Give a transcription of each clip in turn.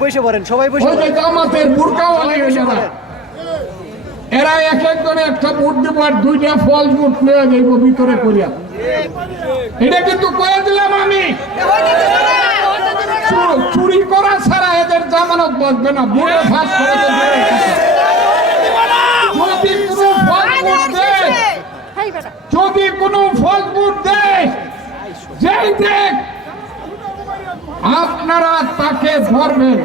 বসে পড়েন, সবাই বসে ওই যে জামাতের বুরকাওয়ালা এরা, এরা এক একজনে একটা ভোট দিব আর দুইটা ফল ভোট নিয়ে যাইব ভিতরে করিয়া। এটা কিন্তু কয়ে দিলাম আমি, চুরি করা ছাড়া এদের জামানত বসবে না। ভোটে ফাঁস করে তো দূরের কথা। যদি কোনো ফল ভোট দেয়, যেই দেখ আপনারা তাকে ধরবেন,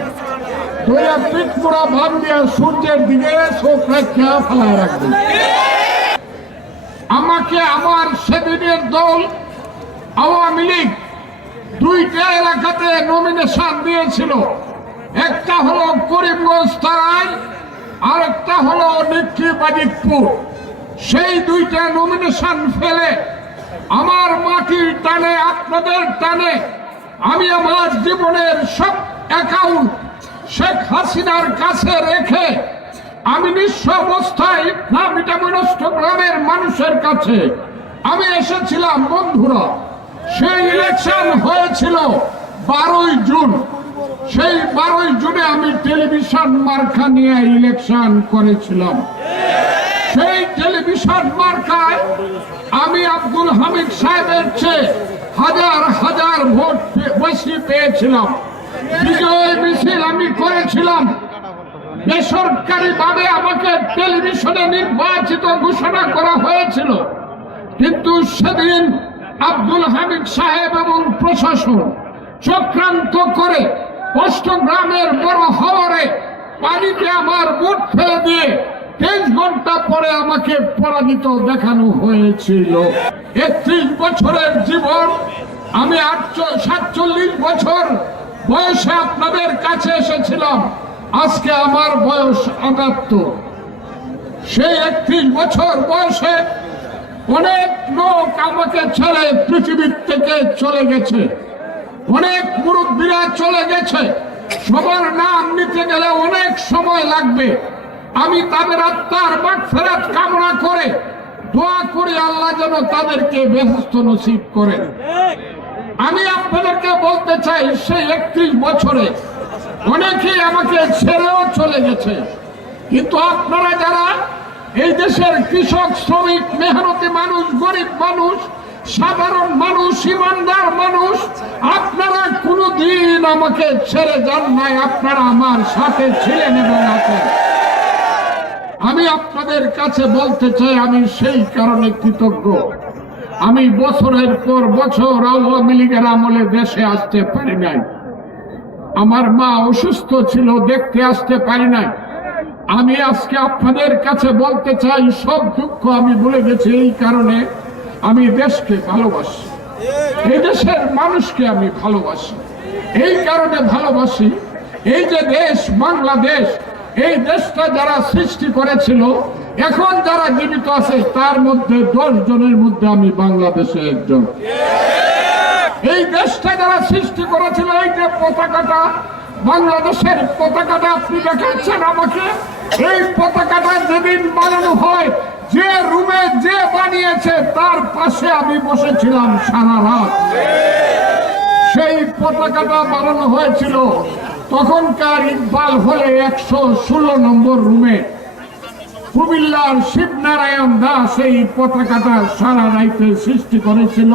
পিঠ পোড়া ভাব দিয়ে সূর্যের দিকে চোখ রেখে ফেলায় রাখবেন। আমাকে আমার সেদিনের দল আওয়ামী লীগ দুইটা এলাকাতে নমিনেশন দিয়েছিল, একটা হলো করিমগঞ্জ তারাই, আর একটা হলো নিক্ষিবাজিতপুর। সেই দুইটা নমিনেশন ফেলে আমার মাটির টানে, আপনাদের টানে আমি আমার জীবনের সব অ্যাকাউন্ট শেখ হাসিনার কাছে রেখে আমি নিঃস্ব অবস্থায় নামিটামনষ্ট গ্রামের মানুষের কাছে আমি এসেছিলাম। বন্ধুরা, সেই ইলেকশন হয়েছিল 12ই জুন। সেই 12ই জুনে আমি টেলিভিশন মার্কা নিয়ে ইলেকশন করেছিলাম। সেই টেলিভিশন মার্কায় আমি আব্দুল হামিদ সাহেবের চেয়ে হাজার হাজার ভোট বেশি পেয়েছিলাম। বিজয় মিছিল আমি করেছিলাম। বেসরকারি ভাবে আমাকে টেলিভিশনে নির্বাচিত ঘোষণা করা হয়েছিল, কিন্তু সেদিন আব্দুল হামিদ সাহেব এবং প্রশাসন চক্রান্ত করে অষ্টগ্রামের বড় হাওরে পানিতে আমার ভোট ফেলে দিয়ে 23 ঘন্টা পরে আমাকে পরাজিত দেখানো হয়েছিল। 31 বছরের জীবন, আমি 47 বছর বয়সে আপনাদের কাছে এসেছিলাম। আজকে আমার বয়স 78। সেই 31 বছর বয়সে অনেক লোক আমাকে ছেড়ে পৃথিবীর থেকে চলে গেছে, অনেক মুরব্বীরা চলে গেছে। সবার নাম নিতে গেলে অনেক সময় লাগবে। আমি তাদের আত্মার মাগফিরাত কামনা করে দোয়া করি, আল্লাহ যেন তাদেরকে বেহেশত নসিব করেন। আমি আপনাদেরকে বলতে চাই, সেই 31 বছরে অনেকেই আমাকে ছেড়েও চলে গেছে, কিন্তু আপনারা যারা এই দেশের কৃষক, শ্রমিক, মেহনতি মানুষ, গরিব মানুষ, সাধারণ মানুষ, ইমানদার মানুষ, আপনারা কোনোদিন আমাকে ছেড়ে যান নাই। আপনারা আমার সাথে ছিলেন এবং আছেন। আমি আপনাদের কাছে বলতে চাই, আমি সেই কারণে কৃতজ্ঞ। আমি বছরের পর বছর আওয়ামী লীগের আমলে দেশে আসতে পারি নাই। আমার মা অসুস্থ ছিল, দেখতে আসতে পারি নাই। আমি আজকে আপনাদের কাছে বলতে চাই, সব দুঃখ আমি ভুলে গেছি। এই কারণে আমি দেশকে ভালোবাসি, এই দেশের মানুষকে আমি ভালোবাসি। এই কারণে ভালোবাসি, এই যে দেশ বাংলাদেশ, এই দেশটা যারা সৃষ্টি করেছিল, এখন যারা জীবিত আছে তার মধ্যে 10 জনের মধ্যে আমি বাংলাদেশের একজন। এই দেশটা যারা সৃষ্টি করেছিল, এই যে পতাকাটা, বাংলাদেশের পতাকাটা আপনি দেখাচ্ছেন আমাকে, এই পতাকাটা যেদিন বানানো হয়, যে রুমে যে বানিয়েছে তার পাশে আমি বসেছিলাম সারা রাত। সেই পতাকাটা বানানো হয়েছিল তখনকার ইকবাল হলে 116 নম্বর রুমে। কুমিল্লার শিবনারায়ণ দাস এই পতাকাটা সারা রাইতে সৃষ্টি করেছিল।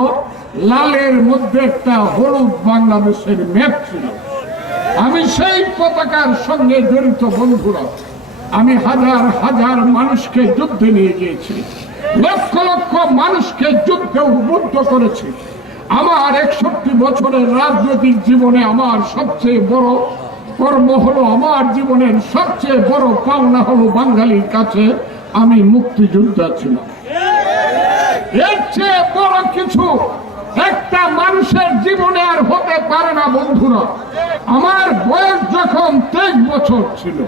লালের মধ্যে একটা হলুদ বাংলাদেশের ম্যাপ ছিল। আমি সেই পতাকার সঙ্গে জড়িত। বন্ধুরা, আমি হাজার হাজার মানুষকে যুদ্ধে নিয়ে গিয়েছি, লক্ষ লক্ষ মানুষকে যুদ্ধে উদ্বুদ্ধ করেছি। আমার 61 বছরের রাজনৈতিক জীবনে আমার সবচেয়ে বড় কর্ম হলো, আমার জীবনের সবচেয়ে বড় পাওনা হলো বাঙালির কাছে আমি মুক্তিযোদ্ধা ছিলাম। এর চেয়ে বড় কিছু একটা মানুষের জীবনে আর হতে পারে না। বন্ধুরা, আমার বয়স যখন 23 বছর ছিল,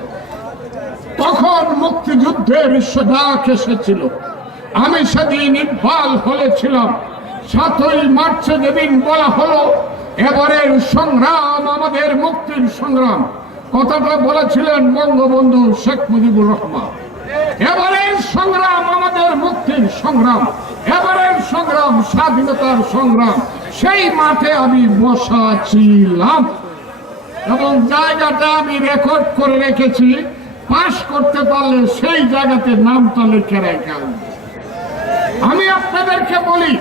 তখন মুক্তিযুদ্ধের ডাক এসেছিল। আমি সেদিন ইকবাল হলে ছিলাম। 7ই মার্চে যেদিন বলা হলো এবারের সংগ্রাম আমাদের মুক্তির সংগ্রাম, কথাটা বলেছিলেন বঙ্গবন্ধু শেখ মুজিবুর রহমান। এবারের সংগ্রাম আমাদের মুক্তির সংগ্রাম, এবারের সংগ্রাম স্বাধীনতার সংগ্রাম। সেই মাঠে আমি বসা ছিলাম। এবং জায়গাটা আমি রেকর্ড করে রেখেছি, পাস করতে পারলে সেই জায়গাতে নামটা লিখে রেখে। আমি আপনাদেরকে বলি,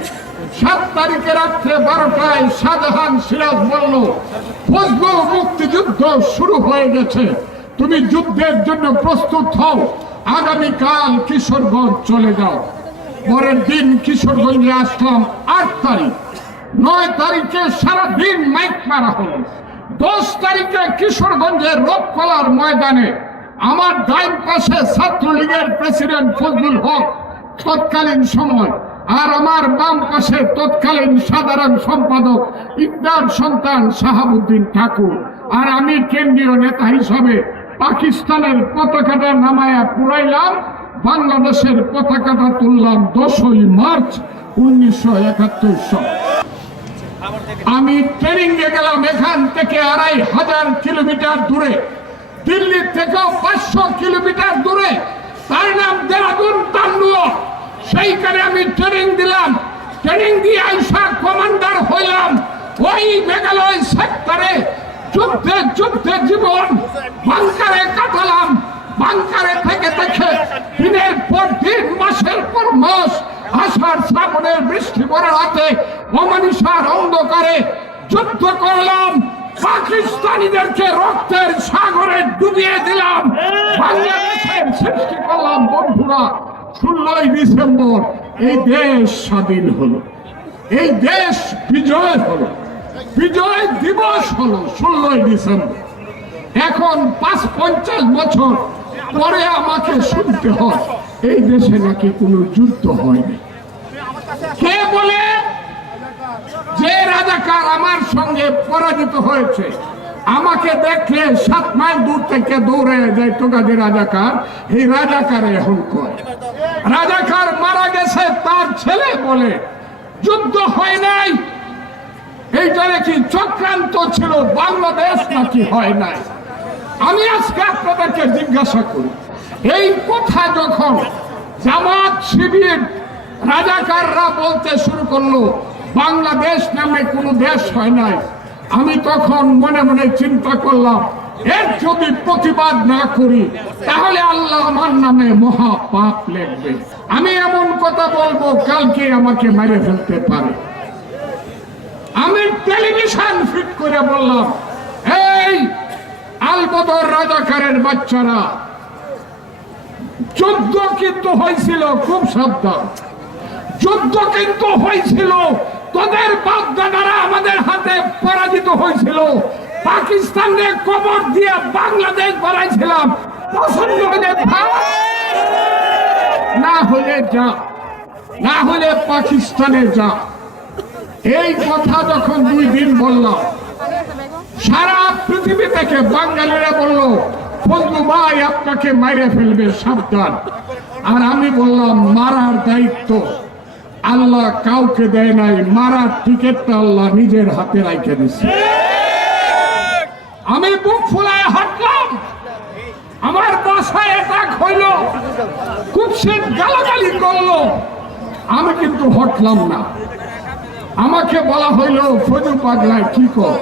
7 তারিখে রাত্রে 12টায় শাহজাহান সিরাজ বলল, ফজলুল মুক্তিযুদ্ধ শুরু হয়ে গেছে, তুমি যুদ্ধের জন্য প্রস্তুত হও, আগামীকাল কিশোরগঞ্জ চলে যাও। পরের দিন কিশোরগঞ্জে আসলাম 8 তারিখ। 9 তারিখে সারাদিন মাইক মারা হলো। 10 তারিখে কিশোরগঞ্জের রোপকলার ময়দানে আমার ডাইন পাশে ছাত্রলীগের প্রেসিডেন্ট ফজলুল হক তৎকালীন সময়, আর আমার বাম পাশে তৎকালীন সাধারণ সম্পাদক ইকবাল সন্তান শাহাবুদ্দিন ঠাকুর, আর আমি কেন্দ্রীয় নেতা হিসাবে পাকিস্তানের পতাকাটা নামায়া পুরাইলাম, বাংলাদেশের পতাকাটা তুললাম 10ই মার্চ 1971 সাল। আমি ট্রেনিং এ গেলাম এখান থেকে 2500 কিলোমিটার দূরে, দিল্লির থেকেও 500 কিলোমিটার দূরে, তার নাম দেরাদুন তান্নুয়া। সেইখানে আমি ট্রেনিং দিলাম, ট্রেনিং দিয়ে আইসা কমান্ডার হইলাম। ওই মেঘালয় সেক্টরে যুদ্ধে যুদ্ধে জীবন বাংকারে কাটালাম। বাংকারে থেকে দেখে দিনের পর দিন, মাসের পর মাস, আষাঢ় শ্রাবণের বৃষ্টি পড়া রাতে অমানিসার অন্ধকারে যুদ্ধ করলাম। পাকিস্তানিদেরকে রক্তের সাগরে ডুবিয়ে দিলাম, বাংলাদেশের সৃষ্টি করলাম। বন্ধুরা, 16ই ডিসেম্বর এই দেশ স্বাধীন হলো, এই দেশ বিজয় হলো, বিজয় দিবস হলো 16ই ডিসেম্বর। এখন 50 বছর পরে আমাকে শুনতে হয় এই দেশে নাকি কোনো যুদ্ধ হয়নি। কে বলে যে রাজাকার আমার সঙ্গে পরাজিত হয়েছে? আমাকে দেখলে 7 মাইল দূর থেকে দৌড়ে যায় টোকাজি রাজাকার। এই রাজাকার এখন কয় রাজাকার মারা গেছে, তার ছেলে বলে যুদ্ধ হয় নাই। এইটা নাকি চক্রান্ত ছিল, বাংলাদেশ নাকি হয় নাই। আমি আজকে আপনাদেরকে জিজ্ঞাসা করি, এই কথা যখন জামাত শিবির রাজাকাররা বলতে শুরু করলো বাংলাদেশ নামে কোনো দেশ হয় নাই, আমি তখন মনে মনে চিন্তা করলাম, এর যদি প্রতিবাদ না করি তাহলে আল্লাহ আমার নামে মহা পাপ লিখবে। আমি এমন কথা বলবো কালকে আমাকে মেরে ফেলতে পারে। আমি টেলিভিশন ফিট করে বললাম, এই আলবদর রাজাকারের বাচ্চারা, যুদ্ধ কিন্তু হয়েছিল, খুব সাবধান, যুদ্ধ কিন্তু হয়েছিল, তোদের বাপ দাদারা আমাদের হাতে পরাজিত হয়েছিল, পাকিস্তানে কবর দিয়ে বাংলাদেশ বানাইছিলাম, পছন্দ হলে না হলে যা, না হলে পাকিস্তানে যা। এই কথা যখন 2 দিন বললাম, সারা পৃথিবী থেকে বাঙালিরা বলল, ফজলু ভাই আপনাকে মাইরে ফেলবে, সাবধান। আর আমি বললাম, মারার দায়িত্ব আল্লাহ কাউকে দেয় নাই, মারার টিকেটটা আল্লাহ নিজের হাতে রাখে দিচ্ছে। আমি বুক ফুলায় হাঁটলাম, আমার বাসায় অ্যাটাক হইল, খুব সে গালাগালি করলো, আমি কিন্তু হটলাম না। আমাকে বলা হইল ফজু পাগলায় কি কর,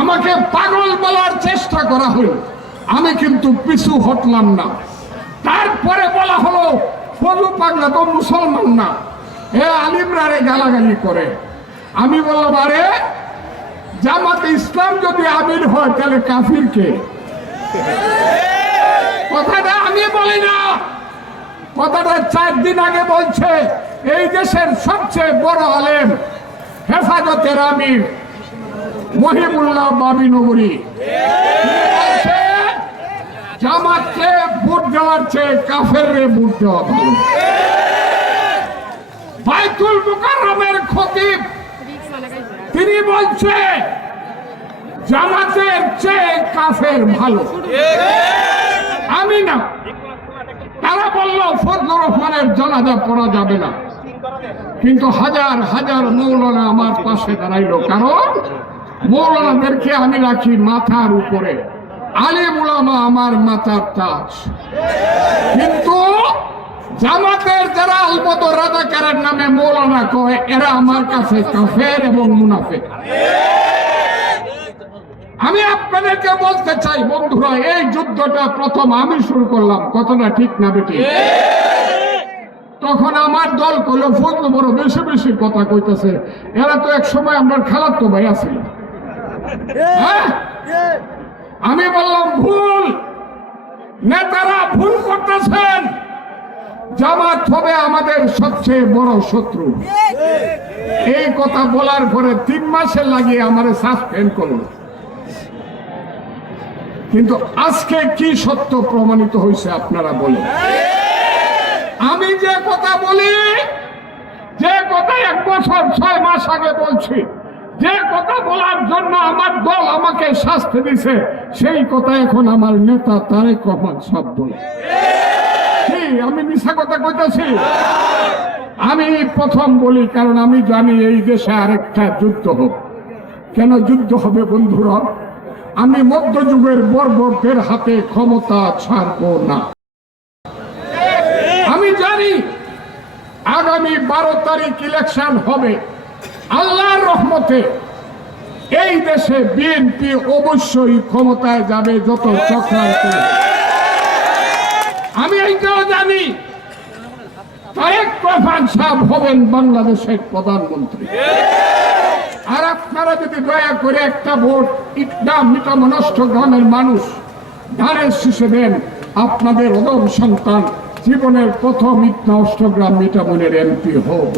আমাকে পাগল বলার চেষ্টা করা হইল, আমি কিন্তু পিছু হটলাম না। তারপরে বলা হলো ফজু পাগলা তো মুসলমান না, এ আলিমরারে গালাগালি করে। আমি বললাম, আরে জামাতে ইসলাম যদি আমির হয় তাহলে কাফির কে? কথাটা আমি বলি না, কথাটা 4 দিন আগে বলছে এই দেশের সবচেয়ে বড় আলেম, হেফাজতের আমির মহিবুল্লাহ বাবিনগরী, জামাতকে ভোট দেওয়ার চেয়ে কাফেররে ভোট দেওয়া ভালো। বাইতুল মুকাররমের খতিব তিনি বলছে জামাতের চেয়ে কাফের ভালো। আমি না, তারা বলল ফজলুর রহমানের জানাজা পড়া যাবে না, কিন্তু হাজার হাজার মৌলানা আমার পাশে দাঁড়াইলো, কারণ মৌলানাদেরকে আমি রাখি মাথার উপরে, আলিম উলামা আমার মাথার তাজ। কিন্তু জামাতের যারা আলবদর রাজাকারের নামে মৌলানা কয়, এরা আমার কাছে কাফের এবং মুনাফিক। আমি আপনাদেরকে বলতে চাই বন্ধুরা, এই যুদ্ধটা প্রথম আমি শুরু করলাম, কথাটা ঠিক না বেটি? তখন আমার দল করলো ফজলু বড় বেশি বেশি কথা কইতেছে, এরা তো এক সময় আমার খালাতো ভাই আছিল। হ্যাঁ, আমি বললাম ভুল, নেতারা ভুল করতেছেন, জামাত হবে আমাদের সবচেয়ে বড় শত্রু। এই কথা বলার পরে 3 মাসে লাগিয়ে আমারে সাসপেন্ড করলো। কিন্তু আজকে কি সত্য প্রমাণিত হয়েছে আপনারা বলেন? আমি যে কথা বলি, যে কথা 1 বছর 6 মাস আগে বলছি, যে কথা বলার জন্য আমার দল আমাকে শাস্তি দিছে, সেই কথা এখন আমার নেতা তারেক রহমান সব বলে। কি আমি মিথ্যা কথা কইতাছি? আমি প্রথম বলি, কারণ আমি জানি এই দেশে আরেকটা যুদ্ধ হোক। কেন যুদ্ধ হবে বন্ধুরা? আমি মধ্যযুগের বর্বরদের হাতে ক্ষমতা ছাড়ব না। আমি জানি আগামী 12 তারিখ ইলেকশন হবে, আল্লাহর রহমতে এই দেশে বিএনপি অবশ্যই ক্ষমতায় যাবে যত চক্রান্ত। আমি এইটাও জানি তারেক রহমান সাহেব হবেন বাংলাদেশের প্রধানমন্ত্রী। আর আপনারা যদি দয়া করে একটা ভোট ইটনা মিটামনষ্ট গ্রামের মানুষ ধানের শীষে দেন, আপনাদের অদম সন্তান জীবনের প্রথম ইটনা অষ্টগ্রাম মিটামনের এমপি হব।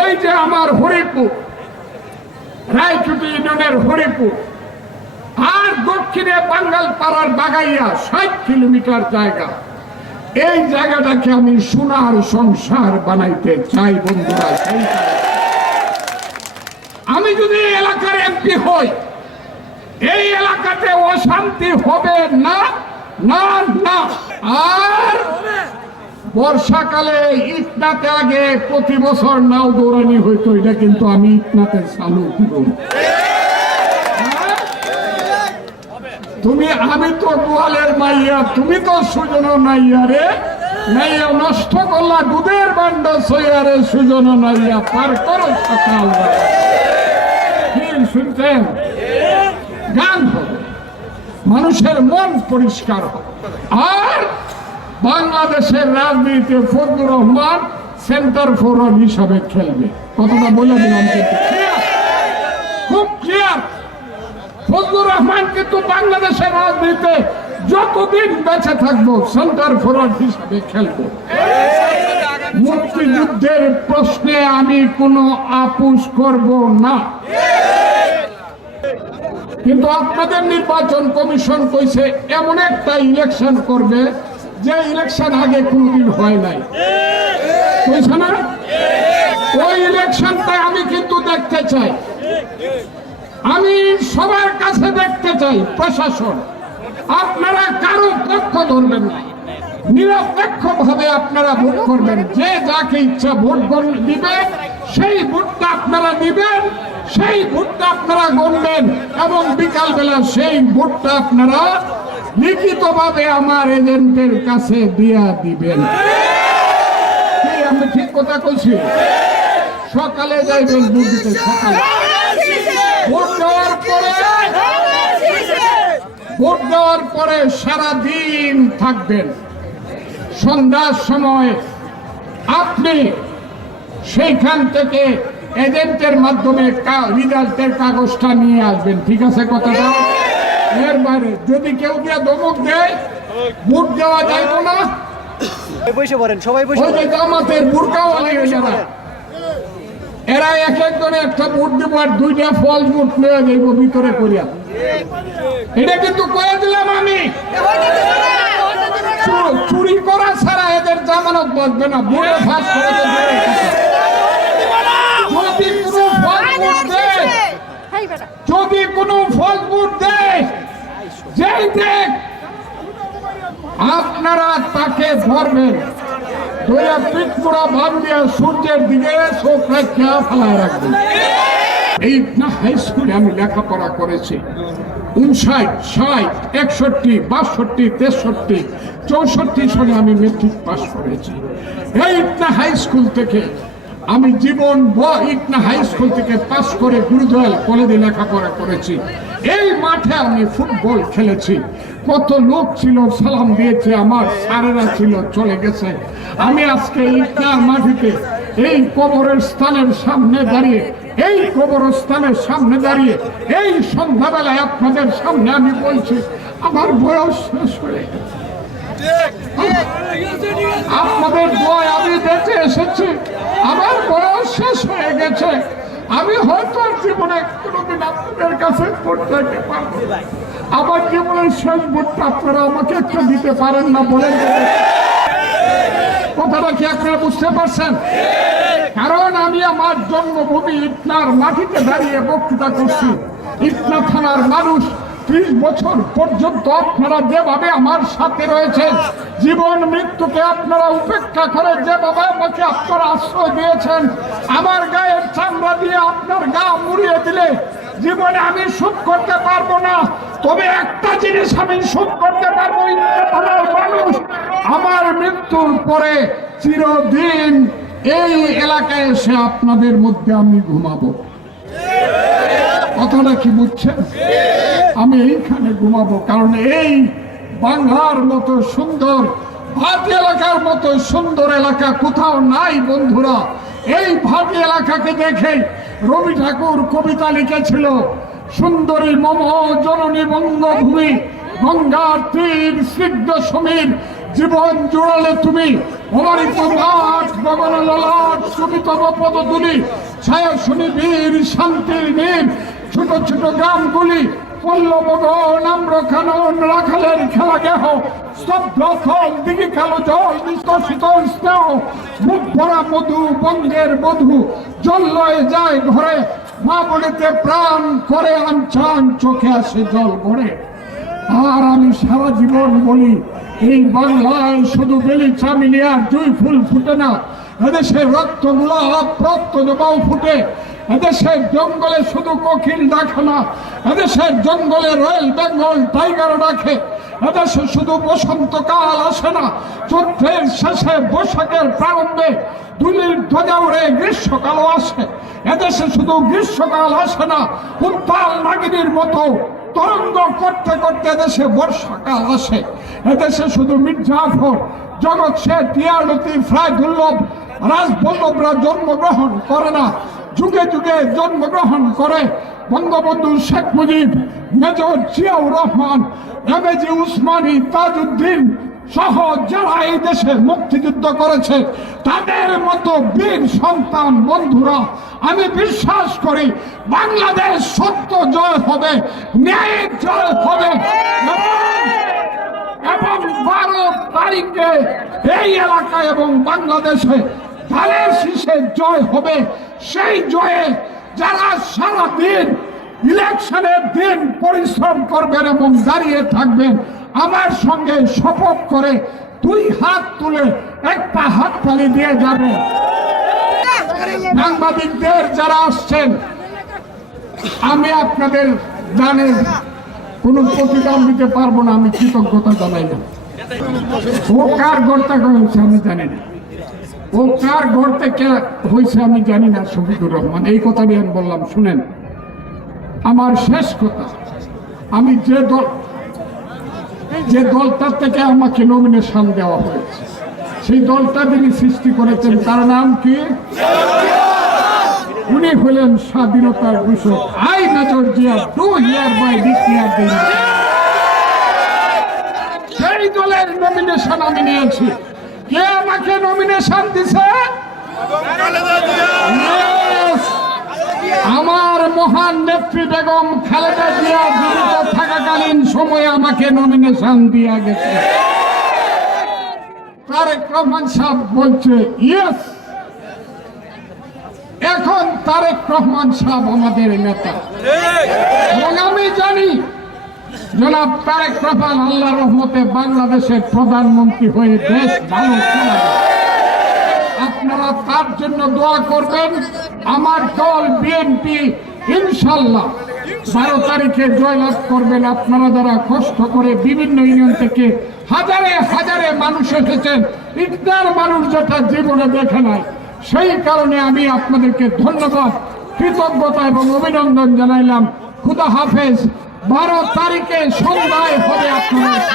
ওই যে আমার হরিপুর, রায়চুটি ইউনিয়নের হরিপুর, আর দক্ষিণে বাঙ্গালপাড়ার বাগাইয়া 60 কিলোমিটার জায়গা, এই জায়গাটাকে আমি সোনার সংসার বানাইতে চাই বন্ধুরা। আমি যদি এলাকার এমপি হই, এই এলাকাতে অশান্তি হবে না, না না। আর বর্ষাকালে ইটনাতে আগে প্রতি বছর নাও দৌড়ানি হইতো, এটা কিন্তু আমি ইটনাতে চালু দিব। আমি তো গোয়ালের মাইয়া, তুমি তো সুজন নাইয়া রে, নাইয়া নষ্ট করলা দুধের বান্ড সইয়া রে, সুজন নাইয়া পার করো সকাল। শুনতেন? গান হবে, মানুষের মন পরিষ্কার হবে। আর বাংলাদেশের রাজনীতিতে ফজলুর রহমান সেন্টার ফরওয়ার্ড হিসাবে খেলবে, কথাটা বলে দিলাম। কিন্তু খুব ক্লিয়ার, ফজলুর রহমান কিন্তু বাংলাদেশের রাজনীতিতে যতদিন বেঁচে থাকবো সেন্টার ফরওয়ার্ড হিসাবে খেলবো। মুক্তিযুদ্ধের প্রশ্নে আমি কোনো আপোষ করব না। কিন্তু আপনাদের নির্বাচন কমিশন কইছে এমন একটা ইলেকশন করবে যে ইলেকশন আগে কোনদিন হয় নাই, কইছে না? ওই ইলেকশনটা আমি কিন্তু দেখতে চাই। আমি সবার কাছে দেখতে চাই, প্রশাসন আপনারা কারো পক্ষ ধরবেন না, নিরপেক্ষ ভাবে আপনারা ভোট করবেন। যে যাকে ইচ্ছা ভোট দিবে, সেই ভোটটা আপনারা দিবেন, সেই ভোটটা আপনারা গণবেন এবং বিকাল বেলা সেই ভোটটা আপনারা লিখিতভাবে আমার এজেন্টের কাছে দিয়া দিবেন। আমি ঠিক কথা কইছি? সকালে যাইবেন ভোট দিতে, সকালে ভোট দেওয়ার পরে সারাদিন থাকবেন। সন্ধ্যার সময় আপনি সেইখান থেকে এজেন্টের মাধ্যমে রিজাল্টের কাগজটা নিয়ে আসবেন, ঠিক আছে কথাটা? এর বাইরে যদি কেউ গিয়ে ধমক দেয়, ভোট দেওয়া যাইব না। জামাতের বুরকাওয়ালি যারা, এরা এক একজনে একটা ভোট দেবো আর 2টা ফল ভোট নিয়ে যাইব ভিতরে করিয়া। এটা কিন্তু করে দিলাম আমি। চুরি করা ছাড়া এদের জামানত বাঁচবে না। ভোটে ফাঁস করে তো যদি কোনো ফল ভোট দেয়, যেই দেখ আপনারা তাকে ধরবেন, পিঠপুরা ভাব দিয়ে সূর্যের দিকে চোখ রেখে ফেলায় রাখবেন। এই হাই স্কুলে আমি লেখাপড়া করেছি। 59, 60, 61, 62, 63, 64 সালে আমি মেট্রিক পাস করেছি। এই হাই স্কুল থেকে আমি জীবন ইটনা হাই স্কুল থেকে পাস করে গুরুদয়াল কলেজে লেখাপড়া করেছি। এই মাঠে আমি ফুটবল খেলেছি। কত লোক ছিল, সালাম দিয়েছে, আমার স্যারেরা ছিল, চলে গেছে। আমি আজকে ইটনার মাটিতে এই কবরের স্থানের সামনে দাঁড়িয়ে, এই কবরস্থানের সামনে দাঁড়িয়ে এই সন্ধ্যাবেলায় আপনাদের সামনে আমি বলছি আমার বয়স শেষ হয়ে গেছে। আপনাদের দোয়ায় আমি বেঁচে এসেছি, আমার বয়স শেষ হয়ে গেছে। আমি হয়তো জীবনে কোনোদিন আপনাদের কাছে পড়তে পারবো। আমার জীবনের শেষ ভোটটা আপনারা আমাকে একটু দিতে পারেন না? বলেন কথাটা কি আপনারা বুঝতে পারছেন? কারণ আমি আমার জন্মভূমি ইটনার মাটিতে দাঁড়িয়ে বক্তৃতা করছি। ইটনা থানার মানুষ 30 বছর পর্যন্ত আপনারা যেভাবে আমার সাথে রয়েছেন, জীবন মৃত্যুকে আপনারা উপেক্ষা করে যেভাবে আমাকে আপনারা আশ্রয় দিয়েছেন, আমার গায়ের চামড়া দিয়ে আপনার গা মুড়িয়ে দিলে জীবনে আমি শোধ করতে পারবো না। তবে একটা জিনিস আমি শোধ করতে পারবো, মানুষ আমার মৃত্যুর পরে চিরদিন এই এলাকায় এসে আপনাদের মধ্যে আমি ঘুমাবো। কথাটা কি বুঝছেন? আমি এইখানে ঘুমাবো, কারণ এই বাংলার মতো সুন্দর, ভাটি এলাকার মতো সুন্দর এলাকা কোথাও নাই বন্ধুরা। এই ভাটি এলাকাকে দেখে রবি ঠাকুর কবিতা লিখেছিল, সুন্দরী মম জননী বঙ্গভূমি, গঙ্গার তীর স্নিগ্ধ সমীর, জীবন জোড়ালে তুমি অমারিত মাঠ, গগন ললাট সুবিতম পদতুলি, ছায়া শুনি বীর শান্তির নীর, ছোট ছোট গ্রামগুলি পল্লবগণ আম্রখানন, রাখালের খেলা গেহ, স্তব্ধ থল দিঘি কালো জল, নিষ্কর্ষিত স্নেহ, মুখ ভরা মধু বঙ্গের বধূ, জল লয়ে যায় ঘরে, মা বলিতে প্রাণ করে আনছান, চোখে আসে জল ভরে। আর আমি সারা জীবন বলি, এই বাংলায় শুধু বেলি চামিলি আর জুই ফুল ফুটে না, এদেশের রক্ত গোলাপ রক্ত জবাও ফুটে। এদেশের জঙ্গলে শুধু কোকিল ডাকে না, এদেশের জঙ্গলে রয়্যাল বেঙ্গল টাইগার ডাকে। এদেশে শুধু বসন্তকাল আসে না, চৈত্রের শেষে বৈশাখের প্রারম্ভে দুলির ধ্বজা উড়ে গ্রীষ্মকালও আসে। এদেশে শুধু গ্রীষ্মকাল আসে না, উত্তাল নাগিনীর মতো তরঙ্গ করতে করতে দেশে বর্ষাকাল আসে। এদেশে শুধু মির্জাফর, জগৎ শেঠ, টিয়া লতিফ, রায়দুল্লভ, রাজবল্লভরা জন্মগ্রহণ করে না, যুগে যুগে জন্মগ্রহণ করে বঙ্গবন্ধু শেখ মুজিব, মেজর জিয়াউর রহমান, এমএজি উসমানী, তাজউদ্দিন সহ যারা এই দেশে মুক্তিযুদ্ধ করেছে, তাদের মতো বীর সন্তান বন্ধুরা, আমি বিশ্বাস করি বাংলাদেশ সত্য জয় হবে, ন্যায়ের জয় হবে। এবং 12 তারিখে এই এলাকা এবং বাংলাদেশে ধানের শীষের জয় হবে। সেই জয়ে যারা সারা দিন ইলেকশনের দিন পরিশ্রম করবেন এবং দাঁড়িয়ে থাকবেন, আমার সঙ্গে শপথ করে 2 হাত তুলে একটা হাততালি দিয়ে যাবেন। সাংবাদিকদের যারা আসছেন, আমি আপনাদের জানেন কোনো প্রতিদান দিতে পারবো না, আমি কৃতজ্ঞতা জানাই না। ও কার গর্তা হয়েছে আমি জানি না, ও কার ঘর থেকে হয়েছে আমি জানি না। শফিকুর রহমান, এই কথাটি আমি বললাম। শুনেন, আমার শেষ কথা, আমি যে দলটার থেকে আমাকে নমিনেশন দেওয়া হয়েছে, সেই দলটা যিনি সৃষ্টি করেছেন তার নাম কি? উনি হলেন স্বাধীনতার ঘোষক। I major Zia do hereby declare দিন। সেই দলের নমিনেশন আমি নিয়েছি। কে আমাকে নমিনেশন দিছে? আমার মহান নেত্রী বেগম খালেদা জিয়া জীবিত থাকাকালীন সময়ে আমাকে নমিনেশন দিয়া গেছে। তারেক রহমান সাহেব বলছে ইয়েস। এখন তারেক রহমান সাহেব আমাদের নেতা, এবং আমি জানি জনাব তারেক রহমান আল্লাহর রহমতে বাংলাদেশের প্রধানমন্ত্রী হয়ে দেশ ভালো চালাবে। আপনারা তার জন্য দোয়া করবেন। আমার দল বিএনপি ইনশাল্লাহ 12 তারিখে জয়লাভ করবেন। আপনারা যারা কষ্ট করে বিভিন্ন ইউনিয়ন থেকে হাজারে হাজারে মানুষ এসেছেন, ইটনার মানুষ যেটা জীবনে দেখে নাই, সেই কারণে আমি আপনাদেরকে ধন্যবাদ, কৃতজ্ঞতা এবং অভিনন্দন জানাইলাম। খুদা হাফেজ। 12 তারিখে সন্ধ্যায় হবে আপনাদের